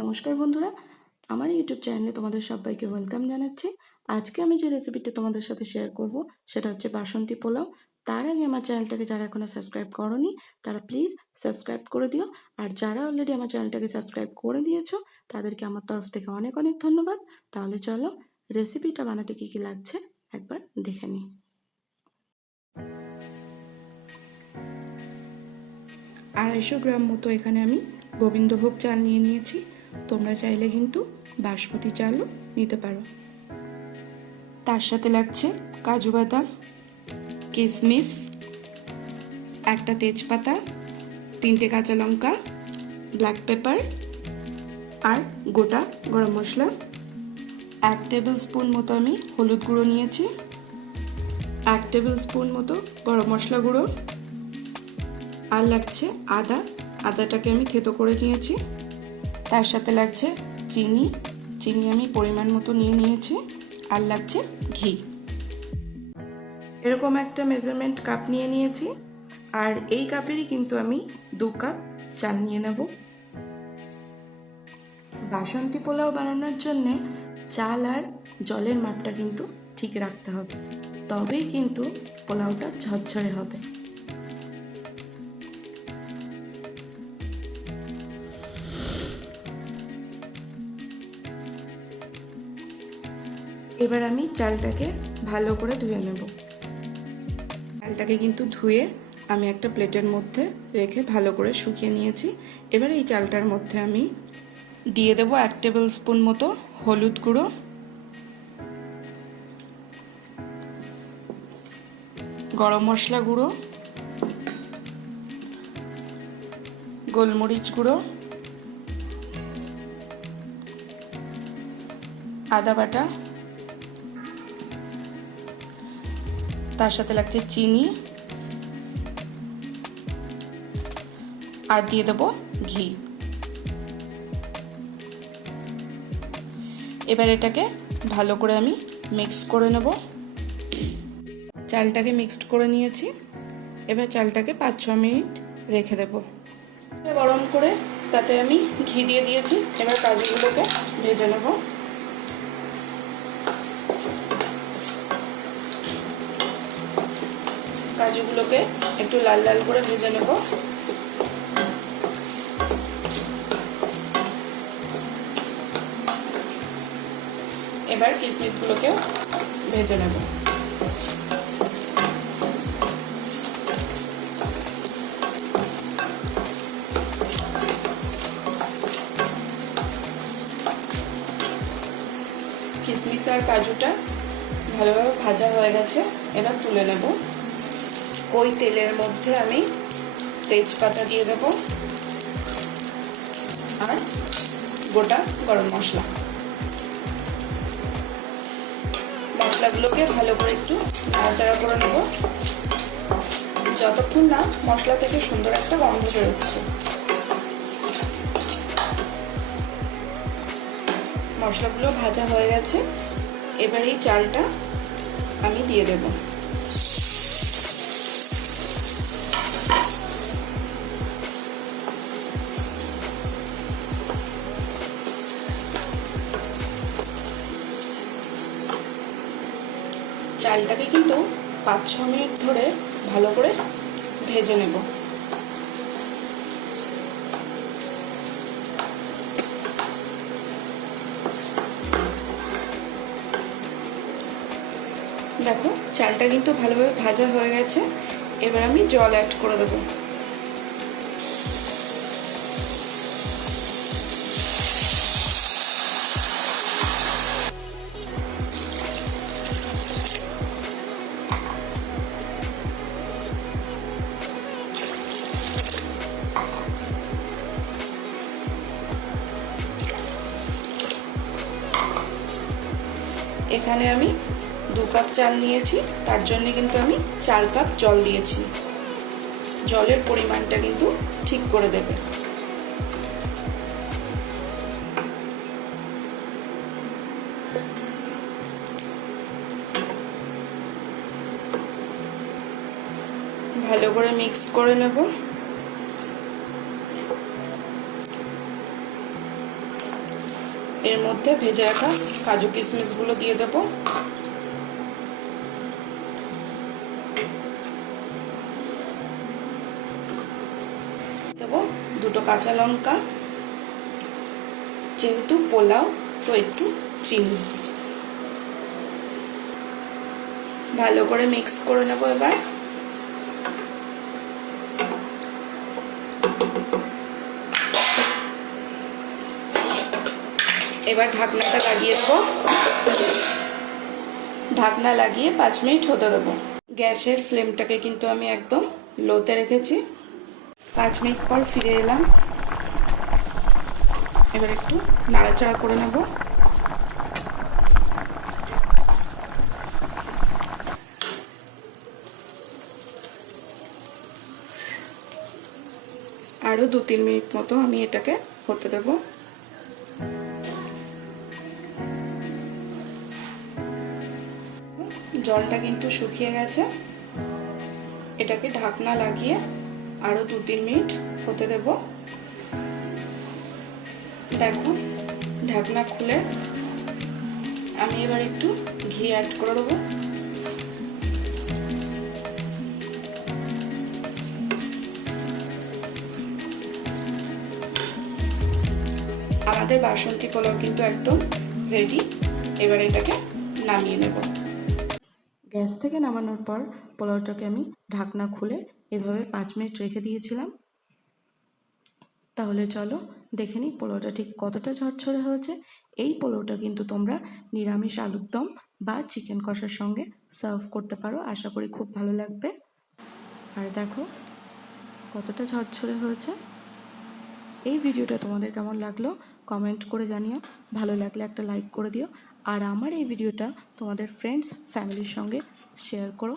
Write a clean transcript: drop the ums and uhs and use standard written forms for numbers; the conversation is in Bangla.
নমস্কার বন্ধুরা, আমার ইউটিউব চ্যানেলে তোমাদের সবাইকে ওয়েলকাম জানাচ্ছি। আজকে আমি যে রেসিপিটা তোমাদের সাথে শেয়ার করব সেটা হচ্ছে বাসন্তী পোলাও। তার আগে আমার চ্যানেলটাকে যারা এখনো সাবস্ক্রাইব করোনি তারা প্লিজ সাবস্ক্রাইব করে দিও, আর যারা অলরেডি আমার চ্যানেলটাকে সাবস্ক্রাইব করে দিয়েছো তাদেরকে আমার তরফ থেকে অনেক অনেক ধন্যবাদ। তাহলে চলো রেসিপিটা বানাতে কী কী লাগছে একবার দেখে নিই। 250 গ্রাম মতো এখানে আমি গোবিন্দভোগ চাল নিয়ে নিয়েছি। তোমরা চাইলে কিন্তু বাসমতি চালও নিতে পারো। তার সাথে লাগছে কাজু বাদাম, কিশমিশ, একটা তেজপাতা, 3টে কাঁচা লঙ্কা, ব্ল্যাক পেপার আর গোটা গরম মশলা। 1 টেবিল স্পুন মতো আমি হলুদ গুঁড়ো নিয়েছি, 1 টেবিল স্পুন মতো গরম মশলা গুঁড়ো, আর লাগছে আদাটাকে আমি থেতো করে নিয়েছি। তার সাথে লাগছে চিনি আমি পরিমাণ মতো নিয়ে নিয়েছি, আর লাগছে ঘি। এরকম একটা মেজারমেন্ট কাপ নিয়ে নিয়েছি, আর এই কাপেরই কিন্তু আমি 2 কাপ চাল নিয়ে নেব। বাসন্তী পোলাও বানানোর জন্য চাল আর জলের মাপটা কিন্তু ঠিক রাখতে হবে, তবেই কিন্তু পোলাওটা ঝরঝরে হবে। এবার আমি চালটাকে ভালো করে ধুয়ে নেব। চালটাকে কিন্তু ধুয়ে আমি একটা প্লেটের মধ্যে রেখে ভালো করে শুকিয়ে নিয়েছি। এবার এই চালটার মধ্যে আমি দিয়ে দেব 1 টেবিল স্পুন মতো হলুদ গুঁড়ো, গরম মশলা গুঁড়ো, গোলমরিচ গুঁড়ো, আদা বাটা, তার সাথে লাগছে চিনি, আর দিয়ে দেব ঘি। এবার এটাকে ভালো করে আমি মিক্স করে নেব। চালটাকে মিক্সড করে নিয়েছি, এবার চালটাকে 5-6 মিনিট রেখে দেব। গরম করে তাতে আমি ঘি দিয়ে দিয়েছি। এবার কাজুগুলোকে ভেজে নেব। কাজুগুলোকে একটু লাল লাল করে ভেজে নেব। এবার কিশমিশগুলোকেও ভেজে নেব। কিশমিশ আর কাজুটা ভালোভাবে ভাজা হয়ে গেছে, এবার তুলে নেব। ওই তেলের মধ্যে আমি তেজপাতা দিয়ে দেব আর গোটা গরম মশলা। মশলাগুলোকে ভালো করে একটু নাড়াচাড়া করে নেব যতক্ষণ না মশলা থেকে সুন্দর একটা গন্ধ বেরোচ্ছে। মশলাগুলো ভাজা হয়ে গেছে, এবার এই চালটা আমি দিয়ে দেব। চালটাকে কিন্তু 5-6 মিনিট ধরে ভালো করে ভেজে নেব। দেখো চালটা কিন্তু ভালোভাবে ভাজা হয়ে গেছে, এবার আমি জল অ্যাড করে দেবো। এখানে আমি 2 কাপ চাল নিয়েছি, তার জন্য কিন্তু আমি 4 কাপ জল দিয়েছি। জলের পরিমাণটা কিন্তু ঠিক করে দেবে। ভালো করে মিক্স করে নেব। এর মধ্যে ভেজে রাখা কাজু কিশমিশগুলো দিয়ে দেবো। দেবো 2টো কাঁচা লঙ্কা, যেহেতু পোলাও তো একটু চিনি। ভালো করে মিক্স করে নেব। এবার ঢাকনাটা লাগিয়ে দেবো। ঢাকনা লাগিয়ে 5 মিনিট হতে দেবো। গ্যাসের ফ্লেমটাকে কিন্তু আমি একদম লোতে রেখেছি। 5 মিনিট পর ফিরে এলাম। এবার একটু নাড়াচাড়া করে নেব। আরও 2-3 মিনিট মতো আমি এটাকে হতে দেব। জলটা কিন্তু শুকিয়ে গেছে। এটাকে ঢাকনা লাগিয়ে আরও 2-3 মিনিট হতে দেব। দেখো ঢাকনা খুলে আমি এবার একটু ঘি অ্যাড করে দেবো। আমাদের বাসন্তী পোলাও কিন্তু একদম রেডি। এবার এটাকে নামিয়ে নেব। গ্যাস থেকে নামানোর পর পোলাওটাকে আমি ঢাকনা খুলে এভাবে 5 মিনিট রেখে দিয়েছিলাম। তাহলে চলো দেখে নিই পোলাওটা ঠিক কতটা ঝরঝরে হয়েছে। এই পোলাওটা কিন্তু তোমরা নিরামিষ আলুর দম বা চিকেন কষার সঙ্গে সার্ভ করতে পারো। আশা করি খুব ভালো লাগবে। আর দেখো কতটা ঝরঝরে হয়েছে। এই ভিডিওটা তোমাদের কেমন লাগলো কমেন্ট করে জানিও। ভালো লাগলে একটা লাইক করে দিও। আর আমার এই ভিডিওটা তোমাদের ফ্রেন্ডস ফ্যামিলির সঙ্গে শেয়ার করো।